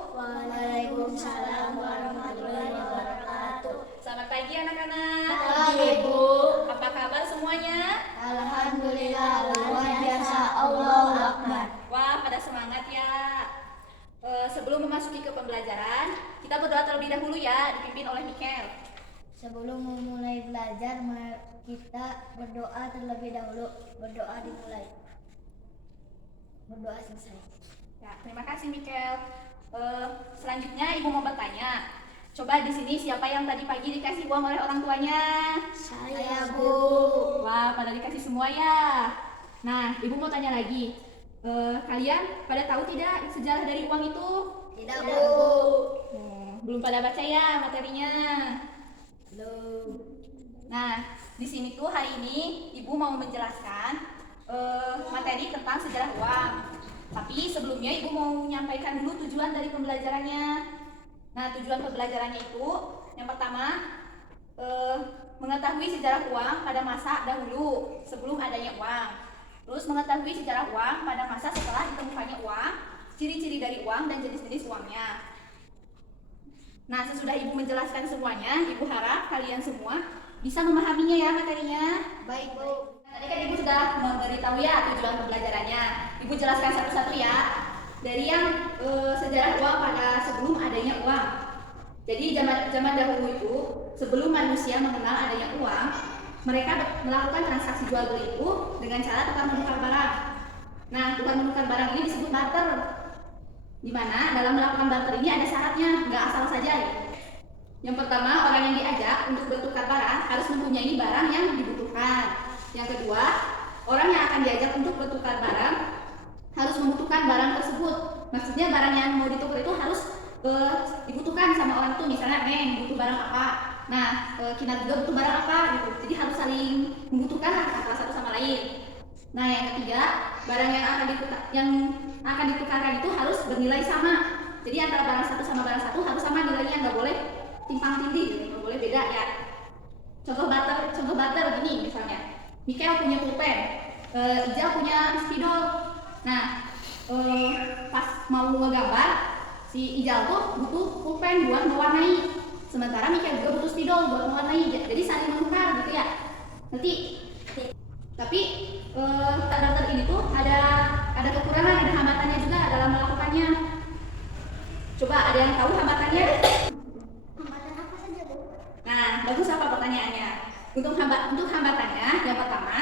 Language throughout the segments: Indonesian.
Waalaikumsalam warahmatullahi wabarakatuh. Selamat pagi anak-anak. Pagi, Bu. Apa kabar semuanya? Alhamdulillah, luar biasa. Allahu Akbar. Wah, pada semangat ya. Sebelum memasuki ke pembelajaran, kita berdoa terlebih dahulu ya, dipimpin oleh Mikel. Sebelum memulai belajar, mari kita berdoa terlebih dahulu. Berdoa dimulai. Berdoa selesai. Ya, terima kasih Mikel. Selanjutnya Ibu mau bertanya. Coba di sini siapa yang tadi pagi dikasih uang oleh orang tuanya? Saya, Bu. Wah, pada dikasih semua ya. Nah, Ibu mau tanya lagi. Kalian pada tahu tidak sejarah dari uang itu? Tidak, Bu. Belum pada baca ya materinya. Belum. Nah, di sini tuh hari ini Ibu mau menjelaskan materi tentang sejarah uang. Tapi sebelumnya Ibu mau menyampaikan dulu tujuan dari pembelajarannya. Nah, tujuan pembelajarannya itu yang pertama mengetahui sejarah uang pada masa dahulu sebelum adanya uang. Terus mengetahui sejarah uang pada masa setelah ditemukannya uang, ciri-ciri dari uang dan jenis-jenis uangnya. Nah, sesudah Ibu menjelaskan semuanya, Ibu harap kalian semua bisa memahaminya ya materinya. Baik, Bu. Tadi kan Ibu sudah memberitahu ya tujuan pembelajarannya. Ibu jelaskan satu-satu ya. Dari yang sejarah uang pada sebelum adanya uang. Jadi zaman dahulu itu sebelum manusia mengenal adanya uang, mereka melakukan transaksi jual beli itu dengan cara tukar menukar barang. Nah, tukar menukar barang ini disebut barter. Di mana dalam melakukan barter ini ada syaratnya, nggak asal saja ya. Yang pertama, orang yang diajak untuk bertukar barang harus mempunyai barang yang dibutuhkan. Yang kedua, orang yang akan diajak untuk bertukar barang harus membutuhkan barang tersebut. Maksudnya barang yang mau ditukar itu harus dibutuhkan sama orang itu. Misalnya, Neng butuh barang apa? Nah, Kinar juga butuh barang apa gitu. Jadi harus saling membutuhkan lah antara satu sama lain. Nah, yang ketiga, barang yang akan ditukarkan itu harus bernilai sama. Jadi antara barang satu sama barang satu harus sama nilainya, nggak boleh timpang tindih, gitu. Nggak boleh beda ya. Contoh barter gini misalnya. Mikel punya pulpen, Ijal punya spidol. Nah, pas mau ngegambar, si Ijal tuh butuh pulpen buat mewarnai, sementara Mikel juga butuh spidol buat mewarnai. Jadi saling menukar gitu ya. Nanti, tapi barter ini tuh ada kekurangan, ada hambatannya juga dalam melakukannya. Coba ada yang tahu hambatannya? Hambatan apa saja, Bu? Nah, bagus apa pertanyaannya? Untuk hambatannya, yang pertama,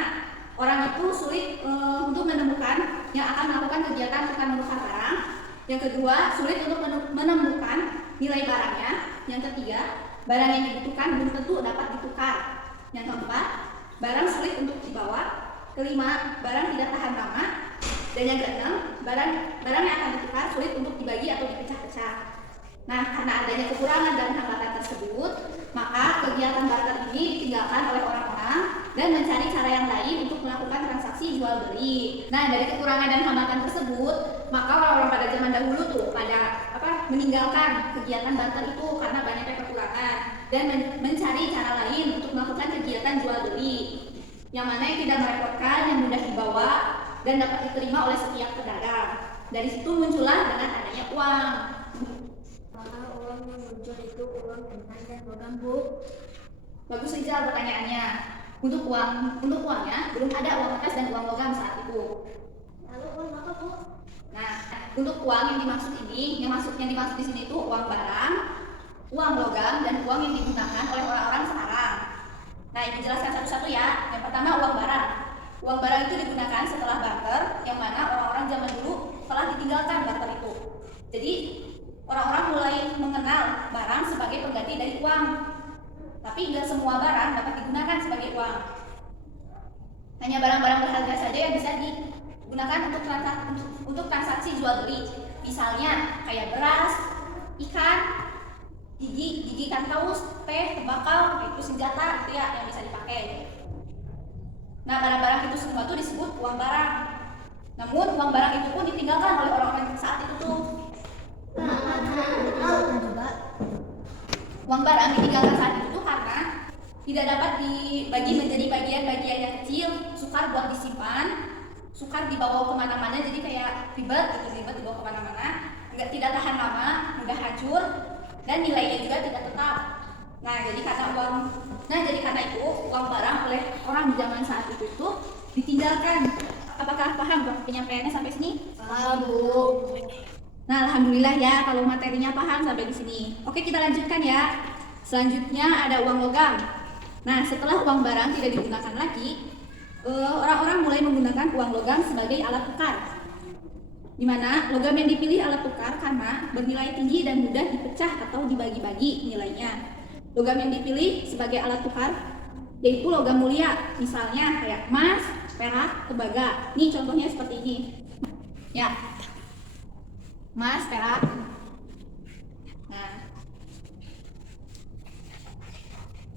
orang itu sulit untuk menemukan yang akan melakukan kegiatan tukar menukar barang. Yang kedua, sulit untuk menemukan nilai barangnya. Yang ketiga, barang yang dibutuhkan belum tentu dapat ditukar. Yang keempat, barang sulit untuk dibawa. Kelima, barang tidak tahan lama. Dan yang keenam, barang yang akan ditukar sulit untuk dibagi atau dipecah-pecah. Nah, karena adanya kekurangan dan hambatan tersebut, maka kegiatan barter ini ditinggalkan oleh orang-orang dan mencari cara yang lain untuk melakukan transaksi jual beli. Nah, dari kekurangan dan hambatan tersebut, maka orang-orang pada zaman dahulu tuh meninggalkan kegiatan barter itu karena banyaknya kekurangan dan mencari cara lain untuk melakukan kegiatan jual beli yang mana yang tidak merepotkan, yang mudah dibawa dan dapat diterima oleh setiap pedagang. Dari situ muncullah dengan adanya uang. Maka uang yang muncul itu uang kertas dan logam, Bu. Bagus saja pertanyaannya. Untuk uangnya belum ada uang kertas dan uang logam saat itu. Lalu uang apa, Bu? Nah, untuk uang yang dimaksud di sini itu uang barang, uang logam dan uang yang digunakan oleh orang-orang sekarang. Nah, ini jelaskan satu-satu ya. Yang pertama uang barang. Uang barang itu digunakan setelah barter, yang mana orang-orang zaman dulu telah ditinggalkan barter itu. Jadi orang-orang mulai mengenal barang sebagai pengganti dari uang. Tapi nggak semua barang dapat digunakan sebagai uang. Hanya barang-barang berharga saja yang bisa digunakan untuk transaksi jual beli. Misalnya kayak beras, ikan, gigi ikan paus, teh, tembakau, itu senjata gitu ya yang bisa dipakai. Nah, barang-barang itu semua itu disebut uang barang. Namun uang barang itu pun ditinggalkan oleh orang-orang saat itu tuh. Uang barang ditinggalkan saat itu tuh karena tidak dapat dibagi menjadi bagian-bagian yang kecil, sukar buat disimpan, sukar dibawa kemana-mana, jadi kayak ribet dibawa kemana-mana. tidak tahan lama, mudah hancur, dan nilainya juga tidak tetap. Nah, jadi karena itu uang barang oleh orang di zaman saat itu ditinggalkan. Apakah paham Bang penyampaiannya sampai sini? Paham, Bu. Nah, alhamdulillah ya kalau materinya paham sampai di sini. Oke, kita lanjutkan ya. Selanjutnya ada uang logam. Nah, setelah uang barang tidak digunakan lagi, orang-orang mulai menggunakan uang logam sebagai alat tukar. Di mana logam yang dipilih alat tukar karena bernilai tinggi dan mudah dipecah atau dibagi-bagi nilainya. Logam yang dipilih sebagai alat tukar yaitu logam mulia, misalnya kayak emas, perak, tembaga. Nih contohnya seperti ini. Ya. Emas, perak. Nah.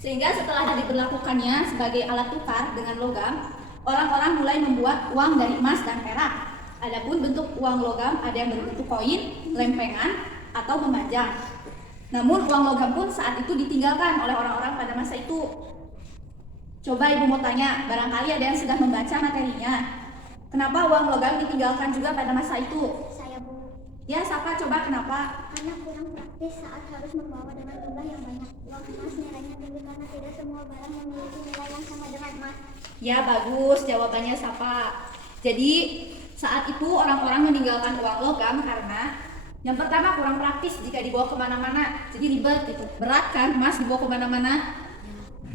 Sehingga setelah diberlakukannya sebagai alat tukar dengan logam, orang-orang mulai membuat uang dari emas dan perak. Adapun bentuk uang logam ada yang berbentuk koin, lempengan, atau memanjang. Namun uang logam pun saat itu ditinggalkan oleh orang-orang pada masa itu. Coba Ibu mau tanya, barangkali ada yang sudah membaca materinya. Kenapa uang logam ditinggalkan juga pada masa itu? Saya, Bu. Ya, siapa? Coba kenapa? Karena kurang praktis saat harus membawa dengan jumlah yang banyak. Uang emas nilainya tinggi karena tidak semua barang memiliki nilai yang sama dengan emas. Ya, bagus. Jawabannya siapa? Jadi, saat itu orang-orang meninggalkan uang logam karena yang pertama kurang praktis jika dibawa kemana-mana. Jadi ribet gitu. Berat kan emas dibawa kemana-mana.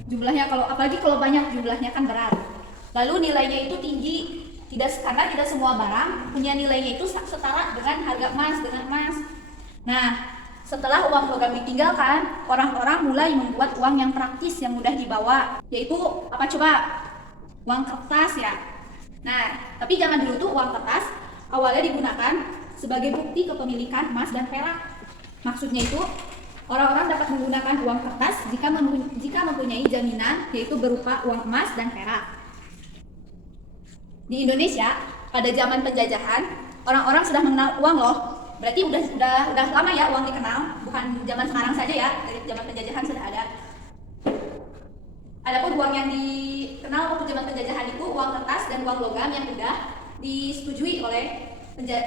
Jumlahnya apalagi kalau banyak jumlahnya kan berat. Lalu nilainya itu tinggi. Karena tidak semua barang punya nilainya itu setara dengan harga emas. Nah, setelah uang logam ditinggalkan, orang-orang mulai membuat uang yang praktis yang mudah dibawa, yaitu apa coba? Uang kertas ya. Nah, tapi zaman dulu tuh uang kertas awalnya digunakan sebagai bukti kepemilikan emas dan perak. Maksudnya itu orang-orang dapat menggunakan uang kertas jika mempunyai jaminan, yaitu berupa uang emas dan perak. Di Indonesia pada zaman penjajahan orang-orang sudah mengenal uang loh. Berarti udah lama ya uang dikenal, bukan zaman sekarang saja ya. Dari zaman penjajahan sudah ada. Adapun uang yang dikenal waktu zaman penjajahan itu uang kertas dan uang logam yang sudah disetujui oleh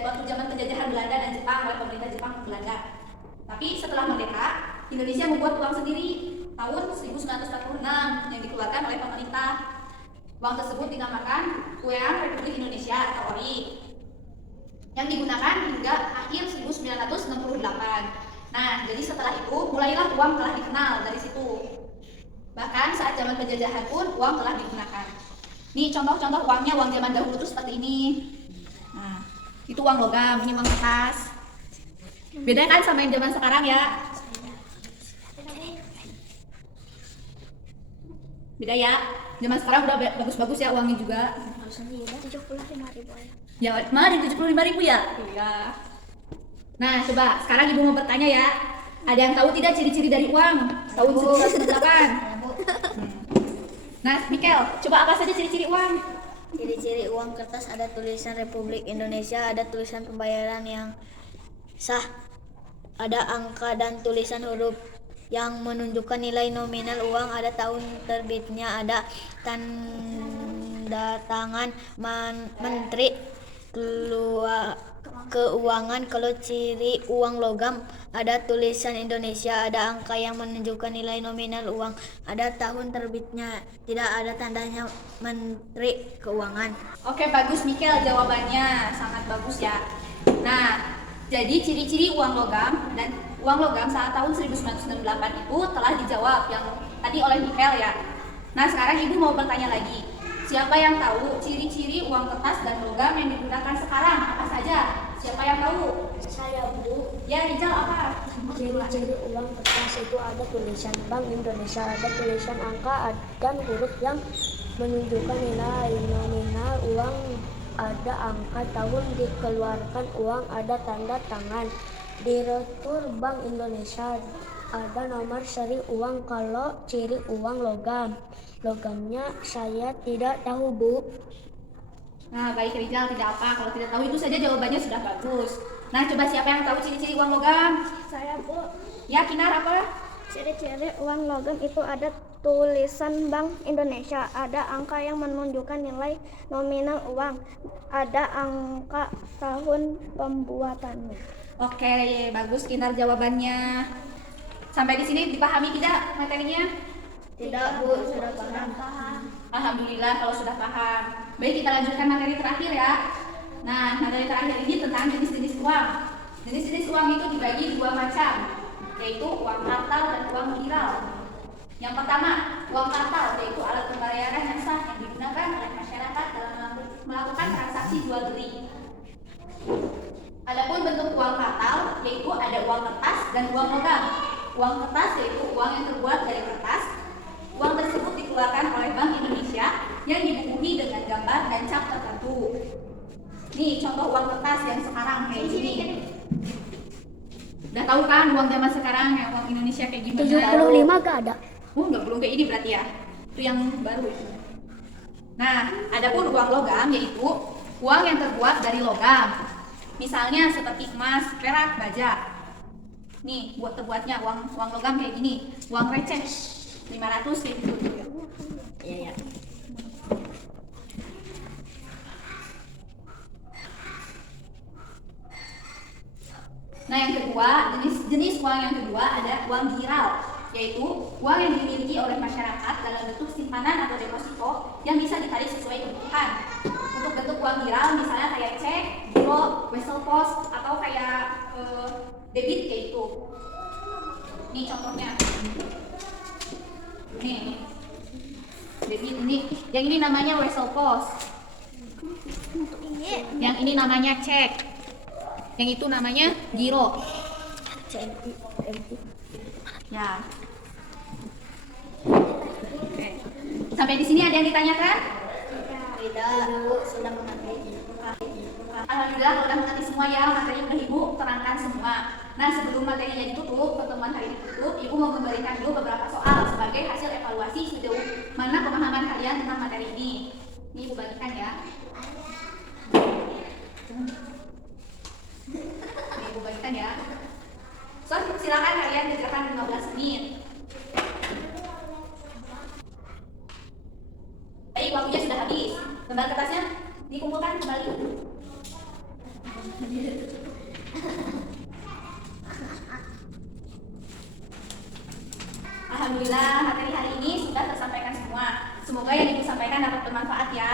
waktu zaman penjajahan Belanda dan Jepang oleh pemerintah Jepang dan Belanda. Tapi setelah merdeka, Indonesia membuat uang sendiri tahun 1946 yang dikeluarkan oleh pemerintah. Uang tersebut dinamakan Uang Republik Indonesia atau ORI, yang digunakan hingga akhir 1968. Nah, jadi setelah itu mulailah uang telah dikenal dari situ. Bahkan saat zaman penjajahan pun uang telah digunakan. Nih contoh-contoh uangnya, uang zaman dahulu itu seperti ini. Nah, itu uang logam, ini uang kertas. Beda kan sama yang zaman sekarang ya? Beda ya? Zaman sekarang udah bagus-bagus ya uangnya juga. Harusnya 75.000 Ya, malah di 75.000 ya? Iya. Nah, coba sekarang Ibu mau bertanya ya. Ada yang tahu tidak ciri-ciri dari uang tahun 1998? Nah, Mikel, coba apa saja ciri-ciri uang? Ciri-ciri uang kertas ada tulisan Republik Indonesia, ada tulisan pembayaran yang sah, ada angka dan tulisan huruf yang menunjukkan nilai nominal uang, ada tahun terbitnya, ada tanda tangan Menteri Keuangan. Kalau ciri uang logam ada tulisan Indonesia, ada angka yang menunjukkan nilai nominal uang, ada tahun terbitnya, tidak ada tandanya Menteri Keuangan. Oke, bagus Mikel jawabannya, sangat bagus ya. Nah, jadi ciri-ciri uang logam dan uang logam saat tahun 1998 itu telah dijawab yang tadi oleh Mikel ya. Nah, sekarang Ibu mau bertanya lagi. Siapa yang tahu ciri-ciri uang kertas dan logam yang digunakan sekarang? Apa saja? Siapa yang tahu? Saya, Bu. Ya, Rizal apa? Ciri-ciri uang kertas itu ada tulisan Bank Indonesia, ada tulisan angka dan huruf yang menunjukkan nilai nominal uang, ada angka tahun dikeluarkan uang, ada tanda tangan Direktur Bank Indonesia, ada nomor seri uang. Kalau ciri uang logamnya saya tidak tahu, Bu. Nah, baik Rizal, tidak apa. Kalau tidak tahu itu saja jawabannya sudah bagus. Nah, coba siapa yang tahu ciri-ciri uang logam? Saya, Bu. Ya, Kinar apa? Ciri-ciri uang logam itu ada tulisan Bank Indonesia, ada angka yang menunjukkan nilai nominal uang, ada angka tahun pembuatannya. Oke, bagus Kinar jawabannya. Sampai di sini dipahami tidak materinya? Tidak, Bu, sudah paham. Alhamdulillah kalau sudah paham. Baik, kita lanjutkan materi terakhir ya. Nah, materi terakhir ini tentang jenis-jenis uang. Jenis-jenis uang itu dibagi dua macam, yaitu uang kartal dan uang giral. Yang pertama, uang kartal, yaitu alat pembayaran yang sah yang digunakan oleh masyarakat dalam melakukan transaksi jual beli. Adapun bentuk uang kartal, yaitu ada uang kertas dan uang logam. Uang kertas yaitu uang yang terbuat dari kertas. Uang tersebut dikeluarkan oleh Bank Indonesia yang dibukuhi dengan gambar dan cap tertentu. Nih contoh uang kertas yang sekarang kayak gini. Udah tahu kan uang zaman sekarang yang uang Indonesia kayak gimana? 75 gak ada. Enggak, belum kayak ini berarti ya. Itu yang baru. Nah, adapun uang logam yaitu uang yang terbuat dari logam. Misalnya seperti emas, perak, baja. Nih, buat terbuatnya uang logam kayak gini. Uang receh 500 kayak gitu. Iya, ya. Nah, yang kedua, jenis uang yang kedua ada uang giral, yaitu uang yang dimiliki oleh masyarakat dalam bentuk simpanan atau deposito yang bisa ditarik sesuai kebutuhan. Untuk bentuk uang giral misalnya kayak cek, giro, wesel pos, atau kayak debit kayak itu. Ini contohnya. Nih, debit ini, yang ini namanya wesel pos. Yang ini namanya cek. Yang itu namanya giro. Ya. Oke. Sampai di sini ada yang ditanyakan? Tidak, Bu, sudah mengerti. Alhamdulillah udah mengerti semua ya, materi udah Ibu terangkan semua. Nah, sebelum materinya ditutup, pertemuan hari ini ditutup, Ibu mau memberikan dulu beberapa soal sebagai hasil evaluasi sejauh mana pemahaman kalian tentang materi ini. Ini Ibu bagikan ya. Ini Ibu bagikan ya. So, silakan kalian kerjakan 15 menit. Baik, waktunya sudah habis. Lembar kertasnya dikumpulkan kembali. Alhamdulillah materi hari ini sudah tersampaikan semua. Semoga yang Ibu sampaikan dapat bermanfaat ya.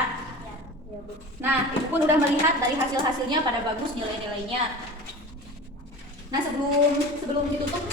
Nah, Ibu pun udah melihat dari hasil-hasilnya pada bagus nilai-nilainya. Nah, sebelum ditutup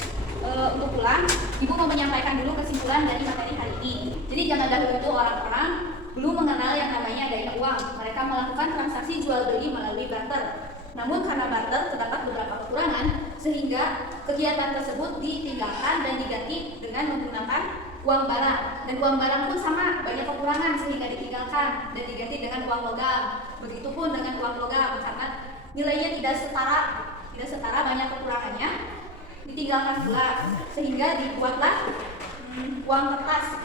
untuk pulang, Ibu mau menyampaikan dulu kesimpulan dari materi hari ini. Jadi zaman dahulu itu orang-orang belum mengenal yang namanya adanya uang. Mereka melakukan transaksi jual beli melalui barter. Namun karena barter terdapat beberapa kekurangan, sehingga kegiatan tersebut ditinggalkan dan diganti dengan menggunakan uang barang. Dan uang barang pun sama, banyak kekurangan sehingga ditinggalkan dan diganti dengan uang logam. Begitupun dengan uang logam, karena nilainya tidak setara banyak kekurangannya, ditinggalkan pula, sehingga dibuatlah uang kertas.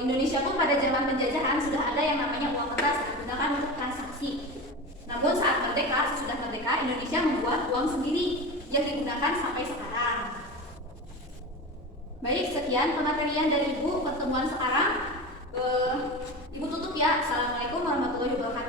Indonesia pun pada zaman penjajahan sudah ada yang namanya uang kertas digunakan untuk transaksi. Namun saat merdeka, sesudah merdeka, Indonesia membuat uang sendiri yang digunakan sampai sekarang. Baik, sekian pematerian dari Ibu pertemuan sekarang. Ibu tutup ya. Assalamualaikum warahmatullahi wabarakatuh.